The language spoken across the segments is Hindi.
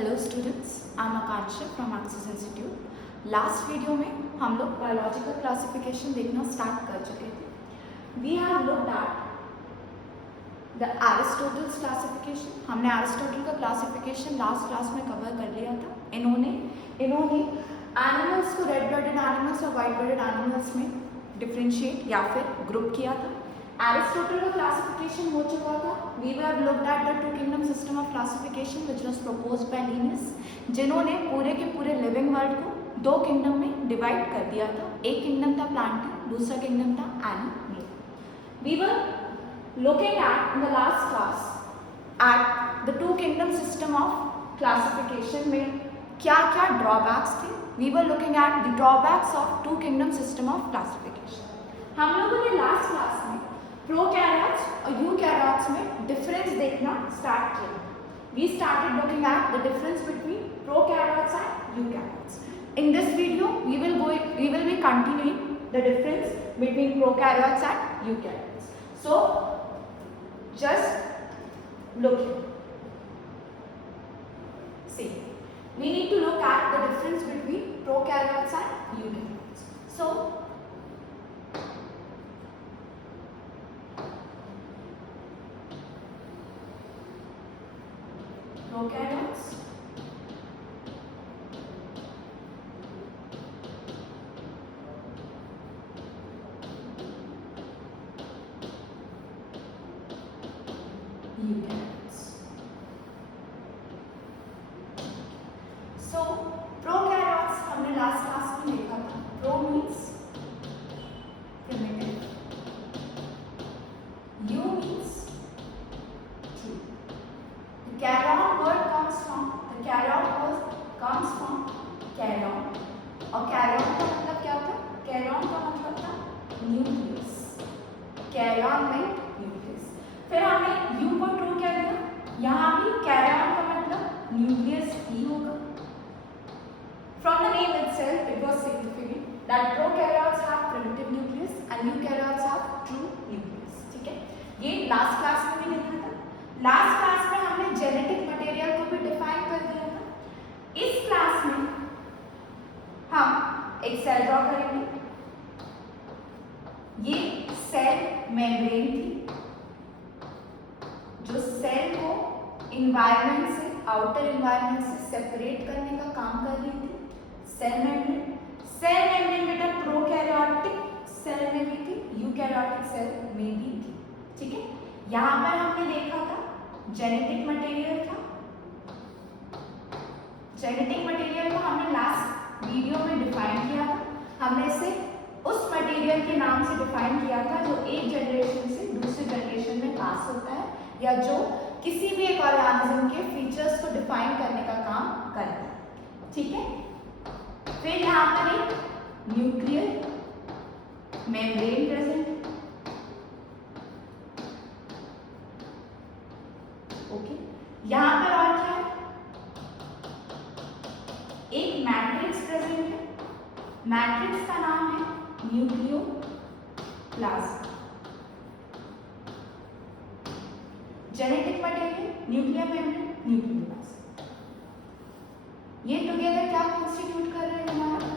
Hello students, I am Akanksha from axis institute. Last video में हम लोग बायोलॉजिकल क्लासिफिकेशन देखना स्टार्ट कर चुके थे। We have looked at the Aristotle's classification. हमने एरिस्टोटल का क्लासिफिकेशन लास्ट क्लास में कवर कर लिया था। इन्होंने एनिमल्स को रेड ब्लडेड एनिमल्स और वाइट ब्लडेड एनिमल्स में डिफ्रेंशिएट या फिर ग्रुप किया था। एरिस्टोटल का क्लासिफिकेशन हो चुका था। We have looked at the two kingdom system of classification which was proposed by Linnaeus, जिन्होंने पूरे के पूरे लिविंग वर्ल्ड को दो किंगडम में डिवाइड कर दिया था। एक किंगडम था प्लांट, दूसरा किंगडम था animal. We were looking at in the last class at the two kingdom system of classification में क्या क्या ड्रॉबैक्स थे। We were looking at the drawbacks of two kingdom system of classification. हम लोगों ने लास्ट क्लास में प्रोकैरियोट्स और यूकैरियोट्स में डिफरेंस देखना स्टार्ट किया। We started looking at the difference between prokaryotes and eukaryotes. In this video, we will be continuing the difference between prokaryotes and eukaryotes. So, just look here. See, we need to look at the difference between prokaryotes and eukaryotes. So, prokaryotes eukaryotes. So prokaryotes हमने लास्ट क्लास में देखा था। Pro means primitive, U means true. The carrion word comes from carrion और carrion का मतलब क्या था? Carrion का मतलब था न्यूक्लियस। Carrion में न्यूक्लियस। फिर हमने U को ट्रू क्या दिया? यहाँ भी carrion का मतलब न्यूक्लियस ही होगा। From the name itself, it was significant that prokaryotes have primitive nucleus and eukaryotes have true nucleus. ठीक है? ये लास्ट क्लास में भी देखा था। लास्ट क्लास में हमने जेनेटिक मटेरियल को भी डिफाइन कर दिया था। इस क्लास में हम एक सेल ड्रॉ करेंगे। ये सेल मेम्ब्रेन थी जो सेल को इन्वायरमेंट से, आउटर इन्वायरमेंट से सेपरेट करने का काम कर रही थी। सेल मेम्ब्रेन बेटा प्रोकैरियोटिक सेल में भी थी, यूकैरियोटिक सेल में भी थी। ठीक है, यहाँ पर हमने देखा था जेनेटिक मटेरियल था। जेनेटिक मटेरियल को हमने लास्ट वीडियो में डिफाइन किया था। हमने इसे उस मटेरियल के नाम से डिफाइन किया था जो एक जनरेशन से दूसरी जनरेशन में पास होता है या जो किसी भी एक ऑर्गेनिज्म के फीचर्स को डिफाइन करने का काम करता है। ठीक है, फिर यहाँ पर एक न्यूक्लियर मेम्ब्रेन प्रेजेंट है। ओके, यहाँ पर और क्या है? एक मैट्रिक्स प्रेजेंट है। मैट्रिक्स का नाम है nucleoplasm. Genetic material, nuclear membrane, nucleoplasm, ये टुगेदर क्या कॉन्स्टिट्यूट कर रहे हैं? हमारा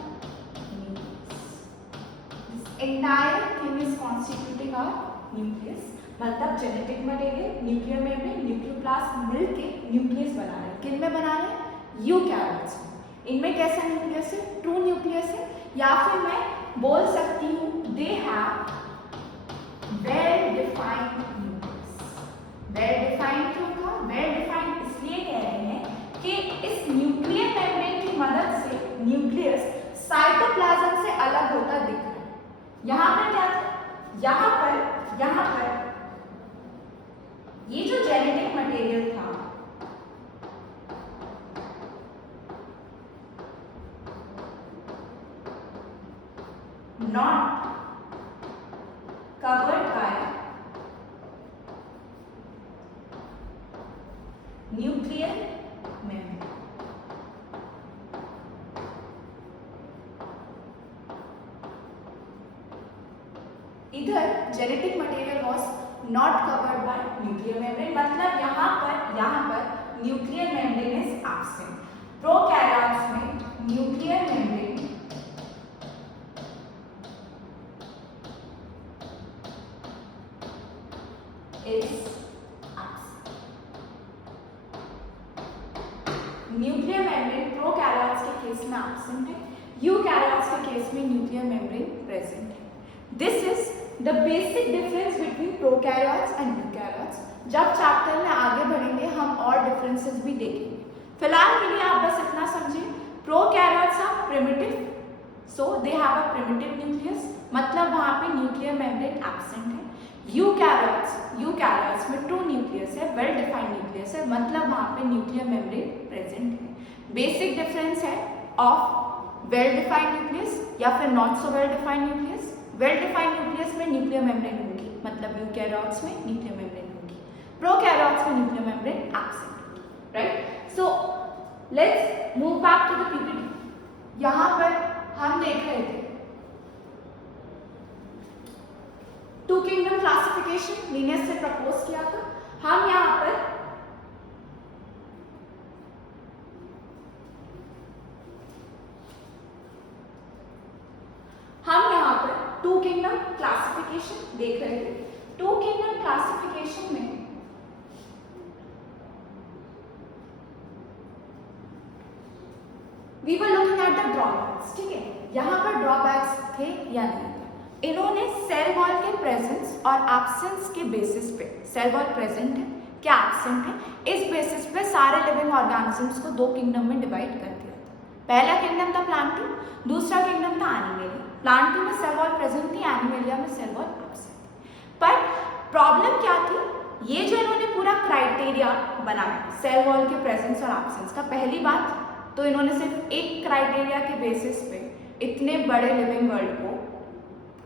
entire thing is constituting our nucleus. मतलब genetic material, nuclear membrane, nucleoplasm मिलके न्यूक्लियस बना रहे हैं। किन में बना रहे हैं? यूकैरियोट्स में। इनमें कैसा न्यूक्लियस है? ट्रू न्यूक्लियस है। या फिर मैं बोल सकती हूँ they have well defined nucleus. Well defined क्यों कहा? वेल डिफाइंड इसलिए कह रहे हैं कि इस न्यूक्लियर मेम्ब्रेन की मदद से न्यूक्लियस साइटोप्लाज्म से अलग होता दिख रहा है। यहाँ पर क्या था? यहाँ पर ये जो जेनेटिक मटेरियल था not covered by nuclear membrane. इधर genetic material was not covered by nuclear membrane, मतलब यहाँ पर nuclear membrane is absent. Prokaryotes में nuclear membrane is absent. Nuclear membrane prokaryotes के केस में एब्सेंट है, यूकैरियोट्स के केस में न्यूक्लियर मेम्ब्रेन प्रेजेंट है. This is the basic difference between prokaryotes and eukaryotes. जब चैप्टर में आगे बढ़ेंगे हम और डिफरेंसेस भी देखेंगे. फिलहाल के लिए आप बस इतना समझिए, prokaryotes are primitive, so they have a primitive nucleus, मतलब वहाँ पे न्यूक्लियर मेम्ब्रेन एब्सेंट है. यूकैरियोट्स में ट्रू न्यूक्लियस है, वेल डिफाइंड न्यूक्लियस है, मतलब वहाँ पे न्यूक्लियर मेम्ब्रेन प्रेजेंट है. बेसिक डिफरेंस है ऑफ वेल डिफाइंड न्यूक्लियस या फिर not so well defined nucleus. Well defined nucleus में न्यूक्लियर मेम्ब्रेन होगी, मतलब यूकैरियोट्स में न्यूक्लियर मेम्ब्रेन होगी, प्रोकैरियोट्स में न्यूक्लियर मेम्ब्रेन एब्सेंट होगी. Right, so let's move back to the PPT. यहाँ पर हम देख रहे थे टू किंगडम क्लासिफिकेशन लीनियस से प्रपोज किया था. हम यहाँ पर टू किंगडम क्लासिफिकेशन देख रहे थे. टू किंगडम क्लासिफिकेशन में we were looking at the drawbacks. ठीक है, यहाँ पर ड्रॉबैक्स थे या नहीं थे. इन्होंने सेल वॉल के प्रेजेंस और एब्सेंस के बेसिस पे, सेल वॉल प्रेजेंट है क्या एब्सेंट है, इस बेसिस पे सारे लिविंग ऑर्गेनिजम्स को दो किंगडम में डिवाइड कर दिया था. पहला किंगडम था प्लांटी, दूसरा किंगडम था एनिमेलिया. प्लांटी में सेल वॉल प्रेजेंट थी, एनिमेलिया में सेल वॉल एब्सेंट. पर प्रॉब्लम क्या थी, ये जो इन्होंने पूरा क्राइटेरिया बनाया सेल वॉल के प्रेजेंस और एब्सेंस का, पहली बात तो इन्होंने सिर्फ एक क्राइटेरिया के बेसिस पे इतने बड़े लिविंग वर्ल्ड को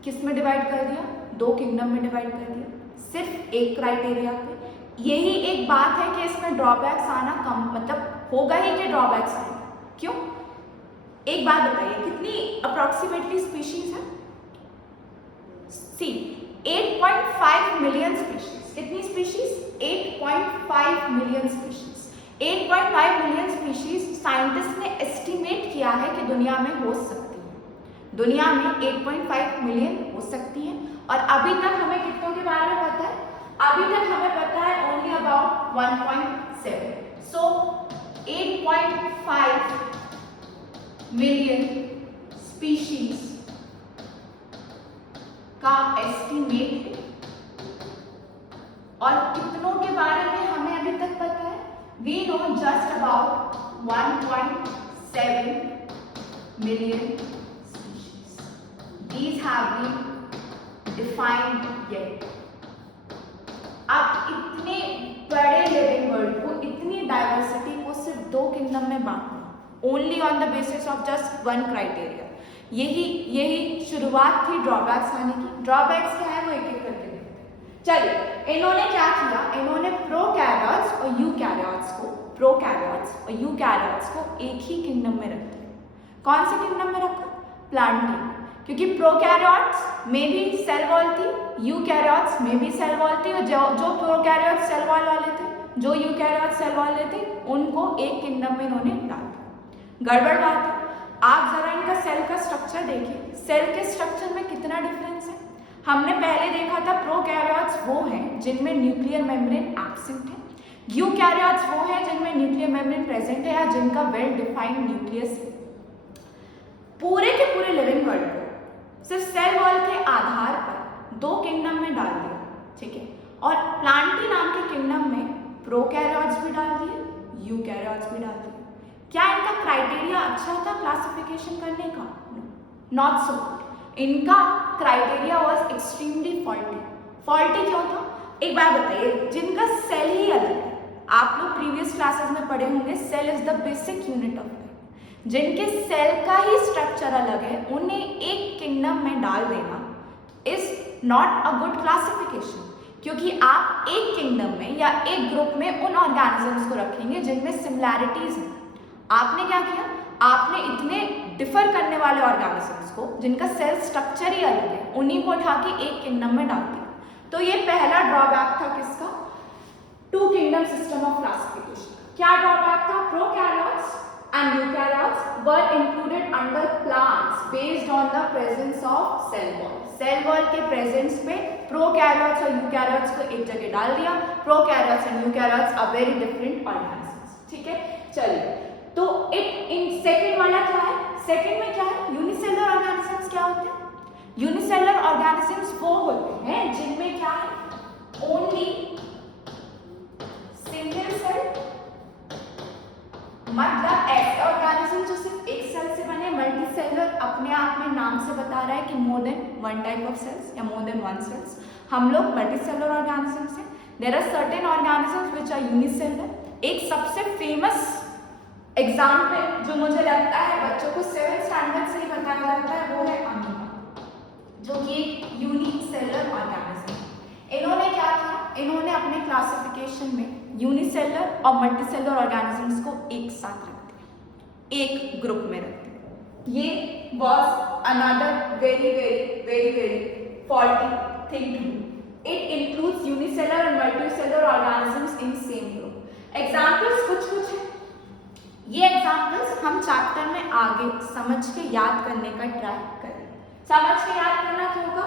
किस में डिवाइड कर दिया, दो किंगडम में डिवाइड कर दिया, सिर्फ एक क्राइटेरिया पे. यही एक बात है कि इसमें ड्रॉबैक्स आना कम, मतलब होगा ही कि ड्रॉबैक्स आएगा. क्यों, एक बात बताइए, कितनी अप्रॉक्सीमेटली स्पीशीज है? सी 8.5 मिलियन स्पीशीज. कितनी species? 8.5 million species. 8.5 million species scientist ने एस्टिमेट किया है कि दुनिया में हो सकती है. दुनिया में 8.5 मिलियन हो सकती है. और अभी तक हमें कितनों के बारे में पता है? अभी तक हमें पता है only about 1.7. So 8.5 million species का एस्टिमेट है. और कितनों के बारे में हमें अभी तक पता है? We know just about 1.7 million species. These have been defined yet. अब इतने बड़े लिविंग वर्ल्ड को, इतनी डाइवर्सिटी को सिर्फ दो किंगडम में बांटना, only on the basis of just one criteria, यही शुरुआत थी ड्रॉबैक्स आने की. ड्रॉबैक्स क्या है वो एक एक करके देखते हैं. चलिए, इन्होंने क्या किया, इन्होंने प्रोकैरियोट्स और यूकैरियोट्स को एक ही किंगडम में रख दिया. कौन से किंगडम में रखा? प्लांटी. क्योंकि प्रोकैरियोट्स में भी सेल वॉल थी, यूकैरियोट्स में भी सेल वॉल थी, और जो प्रोकैरियोट्स सेल वॉल वाले थे, जो यूकैरियोट्स सेल वाले थे, उनको एक किंगडम में इन्होंने डाल दिया. गड़बड़ बात है. आप जरा इनका सेल का स्ट्रक्चर देखिए. सेल के स्ट्रक्चर में कितना डिफरेंस है. हमने पहले देखा था प्रोकैरियोट्स वो हैं जिनमें न्यूक्लियर मेम्ब्रेन एब्सेंट है, यूकैरियोट्स वो हैं जिनमें न्यूक्लियर मेम्ब्रेन प्रेजेंट है या जिनका वेल डिफाइंड न्यूक्लियस है. पूरे के पूरे लिविंग वर्ल्ड को सिर्फ सेल वॉल के आधार पर दो किंगडम में डाल दिया. ठीक है, और प्लांटी नाम के किंगडम में प्रोकैरियोट्स भी डाल दिए, यूकैरियोट्स भी डाल दिए. क्या इनका क्राइटेरिया अच्छा था क्लासिफिकेशन करने का? Not so good. इनका criteria was extremely faulty. Faulty क्यों था? एक बात बताइए, जिनका सेल ही अलग है, आप लोग प्रीवियस क्लासेस में पढ़े होंगे, cell is the basic unit of life. जिनके सेल का ही स्ट्रक्चर अलग है, उन्हें एक किंगडम में डाल देना is not a good classification. क्योंकि आप एक किंगडम में या एक ग्रुप में उन ऑर्गेनिजम्स को रखेंगे जिनमें सिमिलैरिटीज हैं. आपने क्या किया? आपने इतने डिफर करने वाले ऑर्गेनिजम्स को जिनका सेल स्ट्रक्चर ही अलग है, उन्हीं को उठा के एक किंगडम में डाल दिया. तो ये पहला ड्रॉबैक था किसका? Two kingdom system of classification. क्या ड्रॉबैक था? Prokaryotes were included under plants based on the presence of cell wall. Cell wall के प्रेजेंस पे प्रोकैरियोट्स और यूकैरियोट्स को एक जगह डाल दिया. Prokaryotes and eukaryotes are very different organisms. ठीक है, चलिए. तो इट इन सेकंड वाला क्या है? सेकंड में क्या है? यूनिसेलुलर ऑर्गेनिजम्स क्या होते हैं? यूनिसेलुलर ऑर्गेनिजम्स वो होते हैं जिनमें क्या है? ओनली सिंगल सेल, मतलब ऐसे ऑर्गेनिज्म जो सिर्फ एक सेल से बने. मल्टी सेलुलर अपने आप में नाम से बता रहा है कि more than one type of cells या मोर देन वन सेल्स. हम लोग मल्टी सेलुलर ऑर्गेनिजम्स हैं. There are certain organisms which are unicellular. एक सबसे फेमस एग्जाम्पल जो मुझे लगता है बच्चों को 7th स्टैंडर्ड से ही बताया जाता है वो है अमीबा, जो कि एक यूनिसेलुलर ऑर्गेनिज्म है. इन्होंने क्या किया? इन्होंने अपने क्लासिफिकेशन में यूनिसेलुलर और मल्टीसेलुलर ऑर्गेनिजम्स को एक साथ रख दिया, एक ग्रुप में रख दिया. ये was another very faulty thing to do. It includes unicellular and multicellular organisms in same group. Examples कुछ हैं. ये एग्जाम्पल्स हम चैप्टर में आगे समझ के याद करने का ट्राई करें. समझ के याद करना क्यों होगा?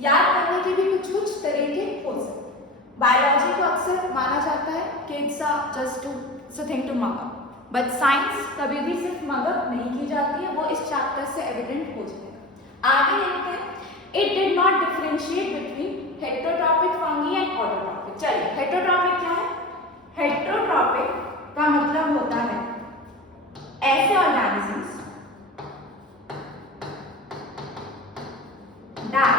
याद करने के भी कुछ तरीके हो सकते हैं. बायोलॉजी को अक्सर माना जाता है कि it's a thing to mug up, but science कभी भी सिर्फ मग अप नहीं की जाती है. वो इस चैप्टर से एविडेंट हो जाएगा. आगे देखते हैं. It did not differentiate between heterotrophic fungi and autotrophic. चलिए, हेटेरोट्रॉपिक क्या है? हेटेरोट्रॉपिक का मतलब होता है ऐसे organisms that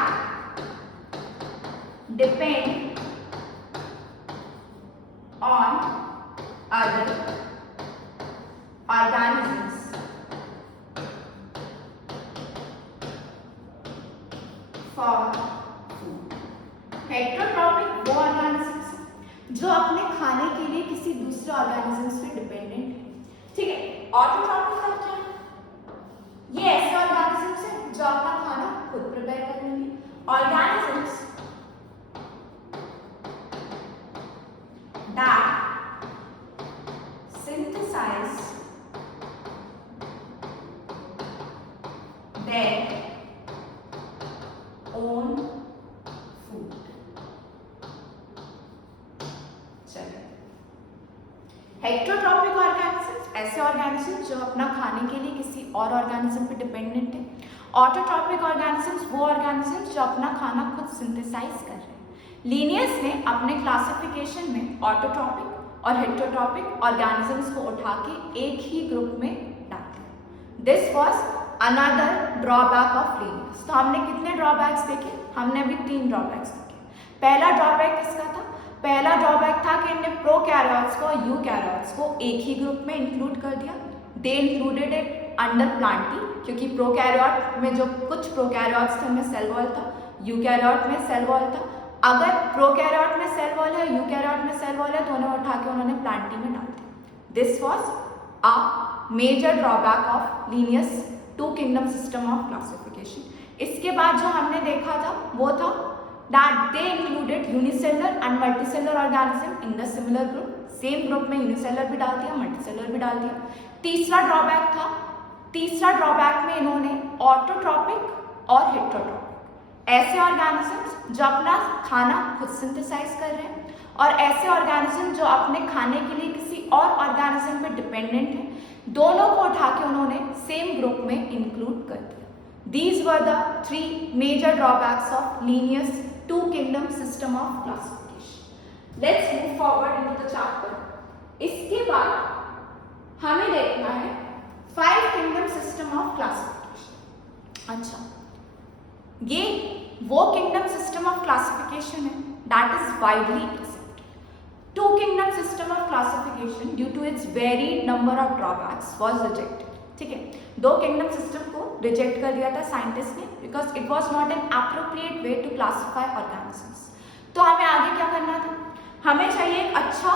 depend on other organisms for food. Heterotrophic वो ऑर्गेनिजम्स जो अपने खाने के लिए किसी दूसरे ऑर्गेनिजम्स पे डिपेंडेंट है. ठीक है. ऑटोट्रॉपिक का क्या है? ये ऐसे ऑर्गेनिजम्स हैं जो अपना खाना खुद प्रिपेयर कर लेंगे. Organisms that synthesize their own food. चलिए, हेटेरोट्रॉपिक ऑर्गेनिजम्स ऐसे ऑर्गेनिजम्स जो अपना खाने के लिए किसी और ऑर्गेनिज्म पे डिपेंडेंट है. ऑटोट्रॉपिक ऑर्गेनिजम्स वो ऑर्गेनिजम्स जो अपना खाना खुद सिंथेसाइज कर रहे हैं. लीनियस ने अपने क्लासिफिकेशन में ऑटोट्रॉपिक और हेटेरोट्रॉपिक ऑर्गेनिजम्स को उठा के एक ही ग्रुप में डाल दिया. This was another drawback of Linnaeus. तो हमने कितने ड्रॉबैक्स देखे? हमने अभी 3 ड्रॉबैक्स देखे. पहला ड्रॉबैक किसका था? पहला ड्रॉबैक था कि इन्होंने प्रोकैरियोट्स को और यूकैरियोट्स को एक ही ग्रुप में इंक्लूड कर दिया. दे इंक्लूडेड इट अंडर प्लांटी, क्योंकि प्रोकैरियोट में जो कुछ प्रोकैरियोट्स थे उनमें सेल वॉल था, यूकैरियोट में सेल वॉल था. अगर प्रोकैरियोट में सेल वॉल है, यूकैरियोट में सेल वॉल है, तो उन्हें उठा के उन्होंने प्लांटी में डाल दिया. This was a major drawback of Linnaeus two kingdom system of classification. इसके बाद जो हमने देखा था वो था that they included unicellular and multicellular organism in the similar group. Same group में यूनिसेलुलर भी डाल दिया, मल्टीसेलुलर भी डाल दिया. तीसरा ड्रॉबैक में इन्होंने ऑटोट्रॉपिक और हेटेरोट्रॉपिक ऐसे ऑर्गेनिजम्स जो अपना खाना खुद सिंथेसाइज कर रहे हैं और ऐसे ऑर्गेनिज्म जो अपने खाने के लिए किसी और ऑर्गेनिज्म पे डिपेंडेंट है, दोनों को उठा के उन्होंने सेम ग्रुप में इंक्लूड कर दिया. These were the 3 major drawbacks of Linnaeus two kingdom system of classification. Let's move forward into the chapter. इसके बाद हमें देखना है 5 किंगडम सिस्टम ऑफ क्लासिफिकेशन. अच्छा, ये वो किंगडम सिस्टम ऑफ क्लासिफिकेशन है that is widely accepted. 2 kingdom system of classification due to its very number of drawbacks was rejected. ठीक है, 2 किंगडम सिस्टम को रिजेक्ट कर दिया था साइंटिस्ट ने because it was not an appropriate way to classify organisms. तो हमें आगे क्या करना था? हमें चाहिए एक अच्छा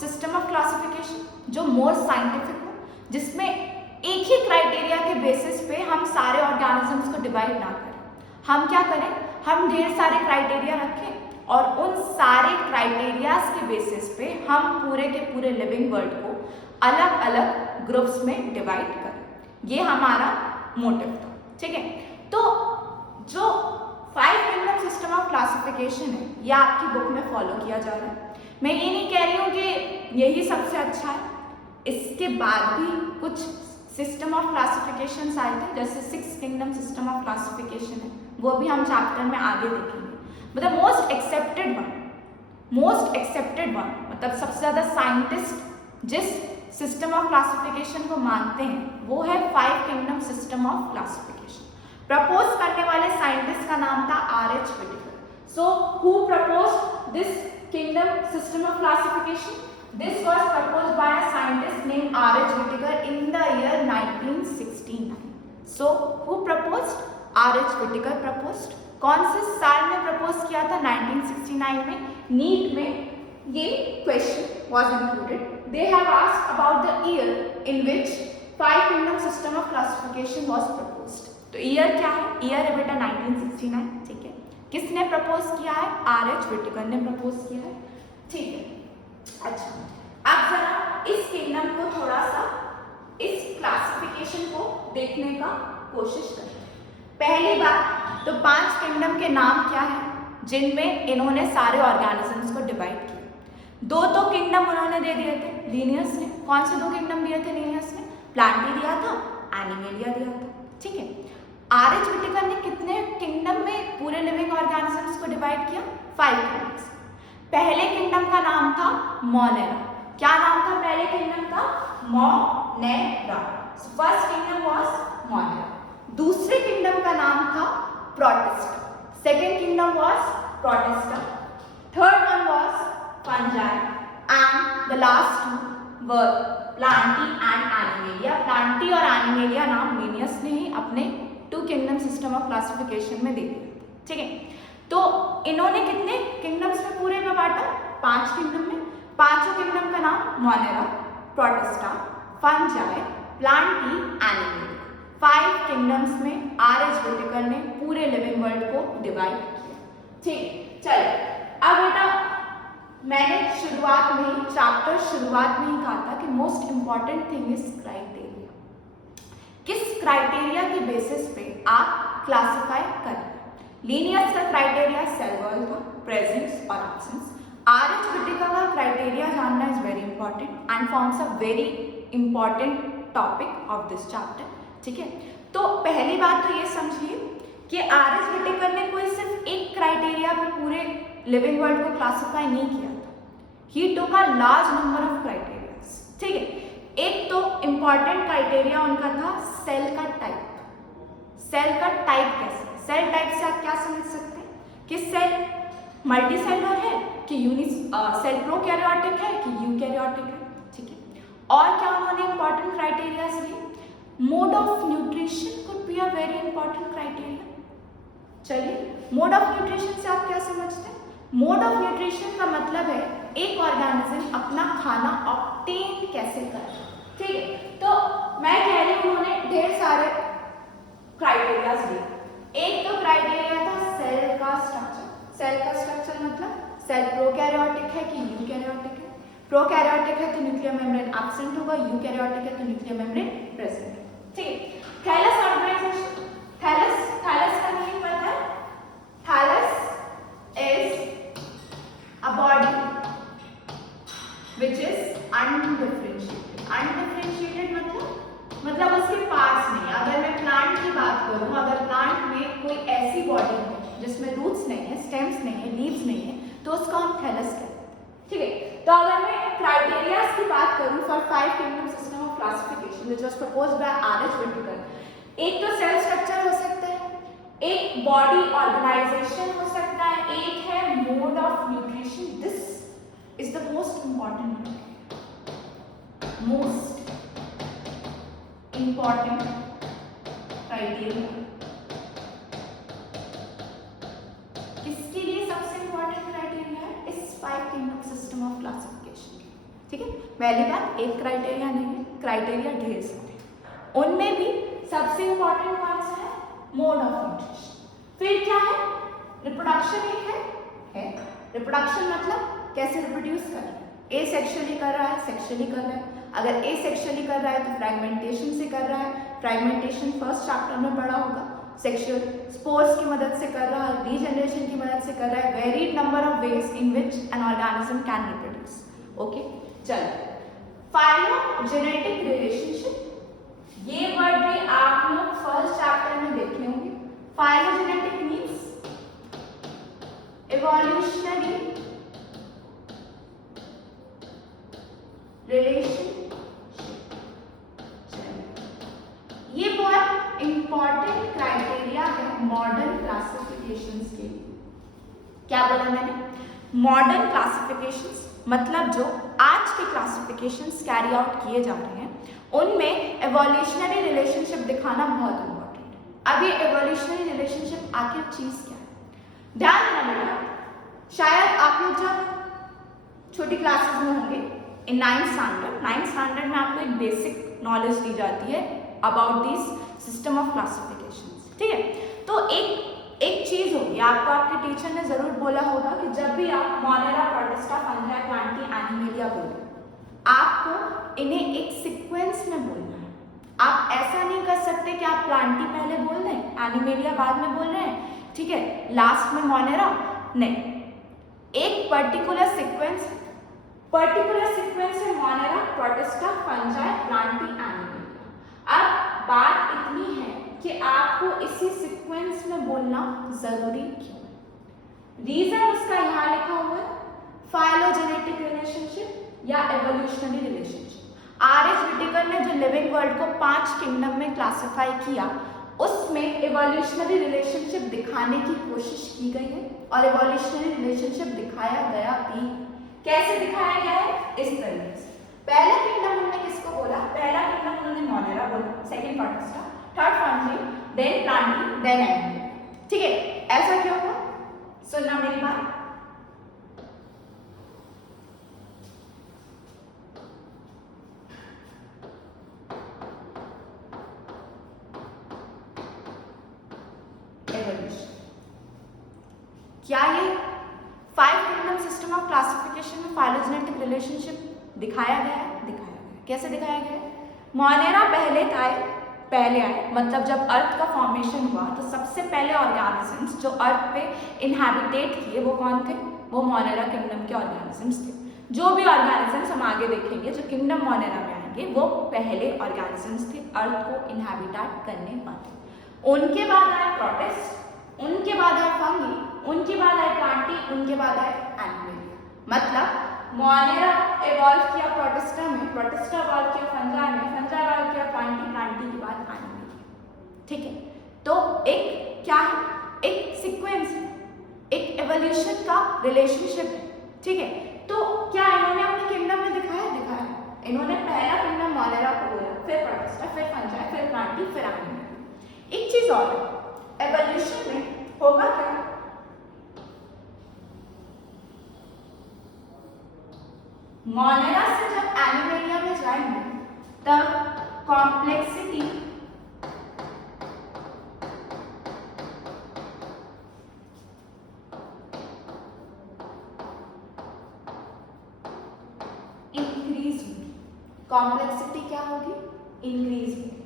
सिस्टम ऑफ क्लासिफिकेशन जो मोर साइंटिफिक हो, जिसमें एक ही क्राइटेरिया के बेसिस पे हम सारे ऑर्गेनिजम्स को डिवाइड ना करें. हम क्या करें? हम ढेर सारे क्राइटेरिया रखें और उन सारे क्राइटेरियाज के बेसिस पे हम पूरे के पूरे लिविंग वर्ल्ड को अलग अलग ग्रुप्स में डिवाइड करें. ये हमारा मोटिव था, ठीक है। तो जो 5 किंगडम सिस्टम ऑफ क्लासिफिकेशन है ये आपकी बुक में फॉलो किया जा रहा है। मैं ये नहीं कह रही हूँ कि यही सबसे अच्छा है, इसके बाद भी कुछ सिस्टम ऑफ क्लासिफिकेशन आए थे, जैसे 6 किंगडम सिस्टम ऑफ क्लासिफिकेशन है, वो भी हम चैप्टर में आगे देखेंगे। मतलब मोस्ट एक्सेप्टेड वन मतलब सबसे ज़्यादा साइंटिस्ट जिस सिस्टम ऑफ क्लासिफिकेशन को मानते हैं वो है 5 kingdom system of classification. Propose करने वाले साइंटिस्ट का नाम था R.H. Whittaker। So who proposed this kingdom system of classification? This was proposed by a scientist named R.H. Whittaker in the year 1969. So who proposed? R.H. Whittaker proposed। कौन से साल में प्रपोज किया था? 1969 में। नीट में ये question was included। They have asked about the year in which 5 kingdom system of classification was proposed। तो ईयर क्या है? ईयर है बेटा 1969, ठीक है। किसने प्रपोज किया है? R.H. Whittaker ने प्रपोज किया है, ठीक है। अच्छा, अब जरा इस किंगडम को थोड़ा सा इस क्लासिफिकेशन को देखने का कोशिश करें। पहली बात तो 5 किंगडम के नाम क्या है जिनमें इन्होंने सारे ऑर्गेनिजम्स को डिवाइड किया। 2 तो किंगडम उन्होंने दे दिए थे लीनियस ने। कौन से 2 किंगडम दिए थे लीनियस ने? प्लांटी दिया था, एनिमेलिया दिया था, ठीक है। R.H. Whittaker ने कितने किंगडम में पूरे लिविंग ऑर्गेनिजम्स को डिवाइड किया? 5 किंगडम्स। पहले किंगडम का नाम था मोनेरा। क्या नाम था पहले किंगडम का? Monera. First kingdom was Monera. दूसरे किंगडम का नाम था protista. Second kingdom was protista. Third one was fungi and the last 2 were Plantae and animalia. Plantae और एनिमेलिया नाम लिनियस ने ही अपने 2 किंगडम सिस्टम ऑफ क्लासिफिकेशन में दे दिए, ठीक है। तो इन्होंने कितने किंगडम्स में पूरे में बांटा? 5 किंगडम में। पांचों किंगडम का नाम Monera, protista, fungi, Plantae, animalia. 5 kingdoms में R.H. Whittaker ने पूरे लिविंग वर्ल्ड को डिवाइड किया, ठीक। चलिए अब बेटा मैंने शुरुआत में ही चैप्टर शुरुआत में ही कहा था कि most important thing is criteria. किस क्राइटेरिया के बेसिस पे आप क्लासिफाई करें? लीनियस का क्राइटेरिया सेल वॉल था, प्रेजेंस और एब्सेंस। R.H. Whittaker का क्राइटेरिया जानना is very important and forms a very important topic of this chapter, ठीक है। तो पहली बात तो ये समझिए कि R.H. Whittaker ने कोई सिर्फ एक क्राइटेरिया पे पूरे लिविंग वर्ल्ड को क्लासिफाई नहीं किया था। He took a large number of criterias, ठीक है। एक तो इंपॉर्टेंट क्राइटेरिया उनका था सेल का टाइप। सेल का टाइप कैसे? सेल टाइप से आप क्या समझ सकते हैं कि सेल मल्टी सेलुलर है कि सेल प्रोकैरियोटिक है कि यूकैरियोटिक है, ठीक है। और क्या उन्होंने इंपॉर्टेंट क्राइटेरियाज लिए? Mode of nutrition could be a very important criteria. चलिए मोड ऑफ न्यूट्रिशन से आप क्या समझते हैं? मोड ऑफ न्यूट्रिशन का मतलब है एक ऑर्गेनिज्म अपना खाना ऑब्टेन कैसे करे, ठीक है। तो मैं कह रही हूँ उन्होंने ढेर सारे क्राइटेरियाज दिए। एक तो क्राइटेरिया था सेल का स्ट्रक्चर। सेल का स्ट्रक्चर मतलब सेल प्रोकैरियोटिक है कि यूकैरियोटिक है। प्रोकैरियोटिक है तो न्यूक्लियर मेम्ब्रेन एब्सेंट होगा, यूकैरियोटिक है तो न्यूक्लियर मेम्ब्रेन प्रेजेंट है, ठीक है। थैलस ऑर्गेनाइजेशन, थैलस का मीनिंग पता है? Thallus is a body which is undifferentiated. Undifferentiated मतलब उसके पार्ट्स नहीं। अगर मैं प्लांट की बात करूं, अगर प्लांट में कोई ऐसी बॉडी है जिसमें रूट्स नहीं है, स्टेम्स नहीं है, लीव्स नहीं है, तो उसको हम थैलस कहते हैं, ठीक है। तो अगर मैं क्राइटेरियाज की बात करूं for 5 kingdom system of classification which was proposed bye R.H. Whittaker, एक तो सेल स्ट्रक्चर हो सकता है, एक बॉडी ऑर्गेनाइजेशन हो सकता है, एक है mode of nutrition. This is the most important criteria. किसके लिए सबसे इंपॉर्टेंट क्राइटेरिया है? इस 5 किंगडम सिस्टम ऑफ क्लासिफिकेशन, ठीक है। पहली बात, एक क्राइटेरिया नहीं है, क्राइटेरिया ढेर सारे। उनमें भी सबसे इंपॉर्टेंट कौन सा है? Mode of nutrition. फिर क्या है? रिप्रोडक्शन एक है। रिप्रोडक्शन मतलब कैसे रिप्रोड्यूस कर रहे हैं, एसेक्सुअली कर रहा है, सेक्सुअली कर रहा है। अगर एसेक्सुअली कर रहा है तो फ्रैगमेंटेशन से कर रहा है, फ्रैगमेंटेशन फर्स्ट चैप्टर में पढ़ा होगा। सेक्सुअल स्पोर्स की मदद से कर रहा है, रीजनरेशन की मदद से कर रहा है, varied number of ways in which an organism can reproduce. Okay, चलो फाइलोजेनेटिक रिलेशनशिप, ये वर्ड भी आप लोग फर्स्ट चैप्टर में देखे होंगे। Phylogenetic means evolutionary relationship। ये बहुत इंपॉर्टेंट क्राइटेरिया है मॉडर्न क्लासिफिकेशंस के लिए। क्या बोला मैंने? मॉडर्न क्लासिफिकेशंस मतलब जो आज के क्लासिफिकेशंस कैरी आउट किए जा रहे हैं उनमें एवोल्यूशनरी रिलेशनशिप दिखाना बहुत इंपॉर्टेंट है। अब ये एवोल्यूशनरी रिलेशनशिप आखिर चीज क्या है? ध्यान देना बेटा, शायद आप लोग जब छोटी क्लासेस में होंगे इन 9th स्टैंडर्ड में आपको एक बेसिक नॉलेज दी जाती है about this system of classifications, ठीक है? तो एक चीज होगी, आपको आपके टीचर ने जरूर बोला होगा कि जब भी आप Monera, protista, fungi, Plantae, animalia बोले, आपको इन्हें एक सीक्वेंस में बोलना है। आप ऐसा नहीं कर सकते कि आप प्लांटी पहले बोल रहे हैं, एनिमेलिया बाद में बोल रहे हैं, ठीक है, लास्ट में मोनेरा, नहीं। एक पर्टिकुलर सीक्वेंस है Monera, protista, fungi, Plantae, animalia. अब बात इतनी है कि आपको इसी सीक्वेंस में बोलना जरूरी क्यों है? रीजन उसका यहाँ लिखा हुआ है, फाइलोजेनेटिक रिलेशनशिप या एवोल्यूशनरी रिलेशनशिप। आर.एच. व्हिटेकर ने जो लिविंग वर्ल्ड को 5 किंगडम में क्लासिफाई किया उसमें एवोल्यूशनरी रिलेशनशिप दिखाने की कोशिश की गई है और एवोल्यूशनरी रिलेशनशिप दिखाया गया भी। कैसे दिखाया गया है? इस तरीके से। पहला किंगडम उन्होंने किसको बोला? पहला किंगडम उन्होंने मोनेरा बोला, second Protista, third Fungi, then Plantae, then Animalia, ठीक है? ऐसा क्यों हुआ? सुनना मेरी बात। क्या ये 5 किंगडम सिस्टम ऑफ क्लासिफिकेशन में फाइलोजेनेटिक रिलेशनशिप दिखाया गया है? दिखाया गया है। कैसे दिखाया गया है? मोनेरा पहले आए, मतलब जब अर्थ का फॉर्मेशन हुआ तो सबसे पहले ऑर्गेनिजम्स जो अर्थ पे इनहैबिटेट किए वो कौन थे? वो मोनेरा किंगडम के ऑर्गेनिजम्स थे। जो भी ऑर्गेनिजम्स हम आगे देखेंगे जो किंगडम मोनेरा में आएंगे वो पहले ऑर्गेनिजम्स थे अर्थ को इनहैबिटेट करने वाले। उनके बाद आए प्रोटिस्ट, उनके बाद आए फंगी, उनके बाद आए प्लांटी, उनके बाद आए एनिमेलिया। मतलब मोनेरा इवॉल्व किया प्रोटिस्टा में, प्रोटिस्टा इवॉल्व किया फंजाई में, फंजाई इवॉल्व किया प्लांटी, प्लांटी के बाद एनिमेलिया, ठीक है? तो एक क्या है? एक सीक्वेंस है, एक एवोल्यूशन का रिलेशनशिप है, ठीक है? तो क्या इन्होंने अपने किंगडम में दिखाया? इन्होंने पहला किंगडम मोनेरा को बोला, फिर प्रोटिस्टा, फिर फंजाई, फिर प्लांटी, फिर एनिमेलिया। एक चीज और है, एवोल्यूशन में होगा क्या? मोनेरा से जब एनिमेलिया में जाएंगे तब कॉम्प्लेक्सिटी इंक्रीज होगी। कॉम्प्लेक्सिटी क्या होगी? इंक्रीज होगी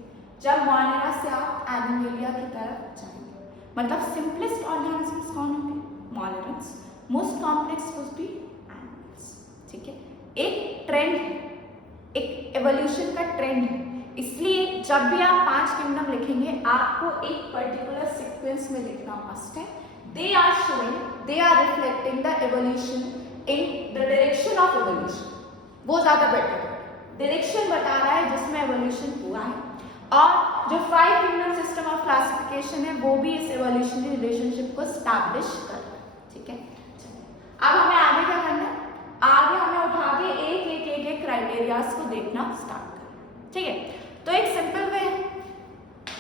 जब मोनेरा से आप एनिमेलिया की तरफ जाएंगे। मतलब सिंपलेस्ट ऑर्गेनिजम्स कौन होंगे? Monerans. Most complex would be animals, ठीक है? एक ट्रेंड है, एक एवोल्यूशन का ट्रेंड है, इसलिए जब भी आप 5 किंगडम लिखेंगे आपको एक पर्टिकुलर सीक्वेंस में लिखना मस्ट है। They are showing, they are reflecting the evolution in the direction of evolution. वो ज्यादा बेटर है, डायरेक्शन बता रहा है जिसमें एवोल्यूशन हुआ है। और जो 5 किंगडम सिस्टम ऑफ क्लासिफिकेशन है वो भी इस एवोल्यूशनरी रिलेशनशिप को स्टैब्लिश कर रहा है, ठीक है? अब हमें आगे क्या करना है? आगे हमें उठा के एक क्राइटेरियाज को देखना स्टार्ट करना, ठीक है? तो एक सिंपल वे है,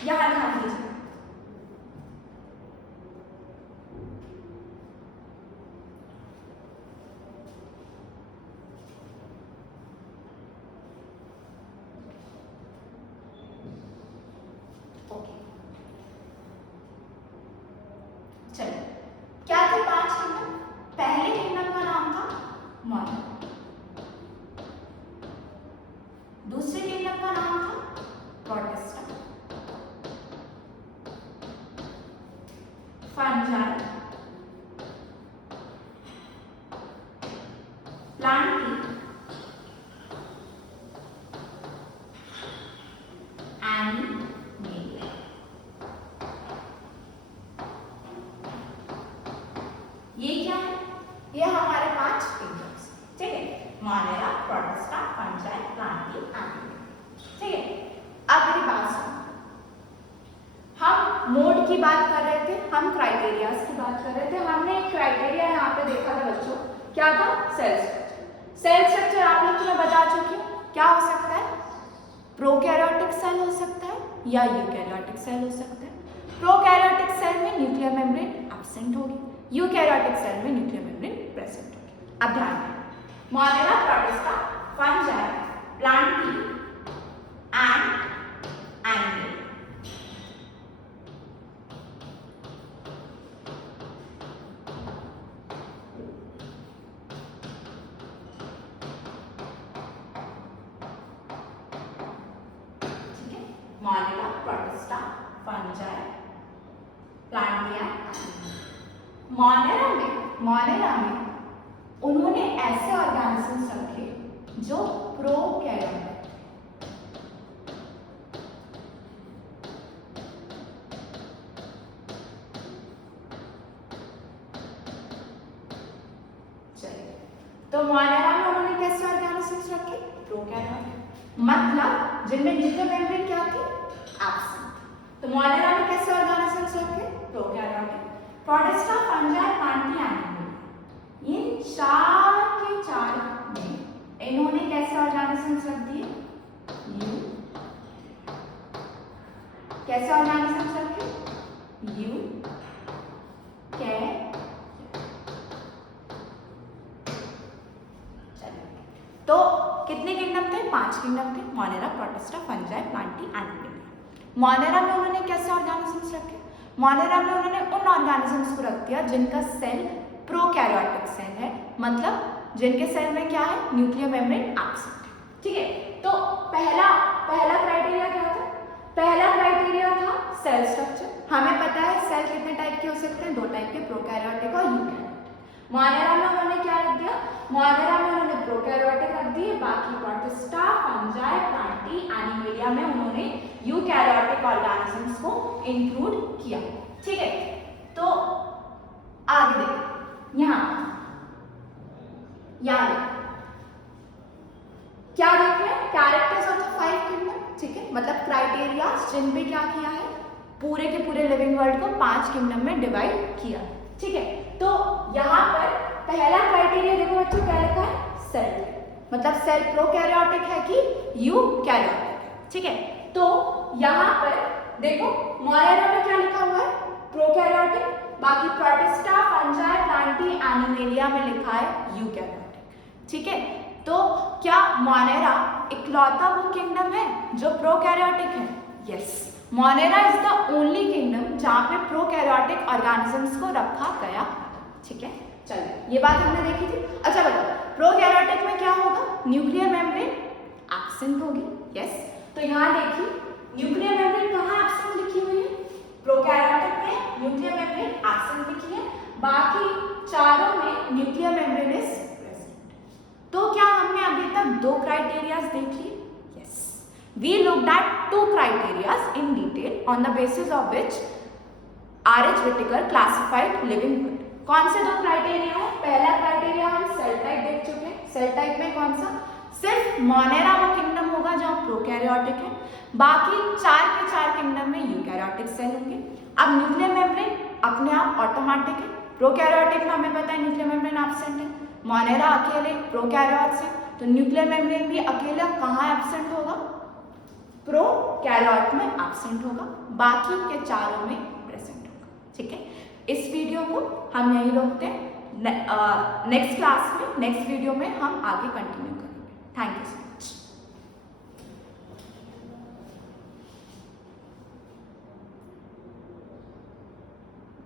यहाँ ध्यान दीजिए। ओके, चलिए, क्या थे 5 किंगडम? पहले किंगडम का नाम था मोनेरा, प्लांटी एनिमल। ठीक है, अब मेरी बात सुनो, हम मोड की बात कर रहे थे, हम क्राइटेरियाज की बात कर रहे थे। हमने एक क्राइटेरिया यहाँ पे देखा था बच्चों, क्या था? Cell structure. सेल स्ट्रक्चर आप लोग तुम्हें बता चुकी हूँ, क्या हो सकता है? प्रोकैरियोटिक सेल हो सकता है या यूकैरियोटिक सेल हो सकता है। प्रोकैरियोटिक सेल में न्यूक्लियर मेम्ब्रेन एब्सेंट होगी, यूकैरियोटिक सेल में न्यूक्लियर मेम्ब्रेन प्रेजेंट होगी। अब ध्यान दें, Monera, protista, fungi, Plantae and animal. Monera, protista, fungi, Plantae and animal. Monera में उन्होंने ऐसे ऑर्गेनिजम्स रखे जो प्रोकैरियोटिक, तो मोनेरा में उन्होंने कैसे ऑर्गेनिजम्स रखे? प्रोकैरियोटिक, मतलब जिनमें न्यूक्लियर मेम्ब्रेन क्या थी? एब्सेंट। तो मोनेरा में कैसे ऑर्गेनिजम्स रखे? Prokaryotic. Protista, fungi, plantae, animal, इन चार के चार में इन्होंने कैसे ऑर्गेनिजम्स रख दिए? कैसे ऑर्गेनिजम्स रखे? तो कितने किंगडम थे? 5 किंगडम थे, Monera, protista, fungi, plantae, animal. Monera में उन्होंने कैसे ऑर्गेनिजम्स रखे? मोनेरा में उन्होंने उन ऑर्गेनिजम्स को रख दिया जिनका सेल प्रोकैरियोटिक सेल है, मतलब जिनके सेल में क्या है? Nuclear membrane absent. ठीक है, तो पहला क्राइटेरिया क्या था? पहला क्राइटेरिया था सेल स्ट्रक्चर। हमें पता है सेल कितने टाइप के हो सकते हैं? 2 टाइप के, प्रोकैरियोटिक और यूकैरियोटिक। मोनेरा में उन्होंने क्या रख दिया? मोनेरा में उन्होंने प्रोकैरियोटिक रख दिए, बाकी प्रोटिस्टा, फंजाई, प्लांटी, एनिमेलिया में उन्होंने यूकैरियोटिक ऑर्गेनिजम्स को इंक्लूड किया। ठीक है, तो आगे देखो, यहाँ क्या देख रहे हैं? Characters of the 5 kingdom. ठीक है, मतलब क्राइटेरिया जिन पे क्या किया है? पूरे के पूरे लिविंग वर्ल्ड को 5 किंगडम में डिवाइड किया। ठीक है, तो यहाँ पर पहला क्राइटेरिया देखो बच्चों, क्या लिखा है? सेल, मतलब सेल प्रोकैरियोटिक है कि यूकैरियोटिक है। ठीक है, तो यहाँ पर देखो मोनेरा में क्या लिखा हुआ है? प्रोकैरियोटिक, बाकी प्रोटिस्टा, फंजाई, प्लांटी, एनिमेलिया में लिखा है यूकैरियोटिक। ठीक है, तो क्या मोनेरा इकलौता वो किंगडम है जो प्रोकैरियोटिक है? Yes, Monera is the only kingdom जहाँ पे प्रोकैरियोटिक ऑर्गेनिजम्स को रखा गया। ठीक है, चलिए ये बात हमने देखी थी। अच्छा बताओ, प्रोकैरियोटिक में क्या होगा? न्यूक्लियर मेम्ब्रेन एब्सेंट होगी। यस, तो यहाँ देखिए न्यूक्लियर मेम्ब्रेन कहाँ एब्सेंट लिखी हुई है? प्रोकैरियोटिक में न्यूक्लियर मेम्ब्रेन एब्सेंट लिखी है, बाकी चारों में न्यूक्लियर मेम्ब्रेन इज प्रेजेंट। तो क्या हमने अभी तक 2 क्राइटेरियाज देख लिए? Yes, we looked at 2 criterias in detail on the basis of which R.H. Whittaker classified living world. कौन से 2 क्राइटेरिया है? पहला क्राइटेरिया हम सेल टाइप देख चुके हैं। सेल टाइप में कौन सा? सिर्फ मोनेरा वो किंगडम होगा जहाँ प्रोकैरियोटिक है, बाकी 4 के 4 किंगडम में यूकैरियोटिक सेल होंगे। अब न्यूक्लियर मेम्ब्रेन अपने आप ऑटोमेटिक है, प्रोकैरियोटिक में हमें पता है न्यूक्लियर मेम्ब्रेन एब्सेंट है, मोनेरा अकेले प्रोकैरियोट से, तो न्यूक्लियर मेम्ब्रेन भी अकेला कहाँ एब्सेंट होगा? प्रोकैरियोट में एब्सेंट होगा, बाकी के चारों में प्रेजेंट होगा। ठीक है, इस वीडियो को हम यहीं रोकते हैं। नेक्स्ट क्लास में, नेक्स्ट वीडियो में हम आगे कंटिन्यू करेंगे। Thank you so much.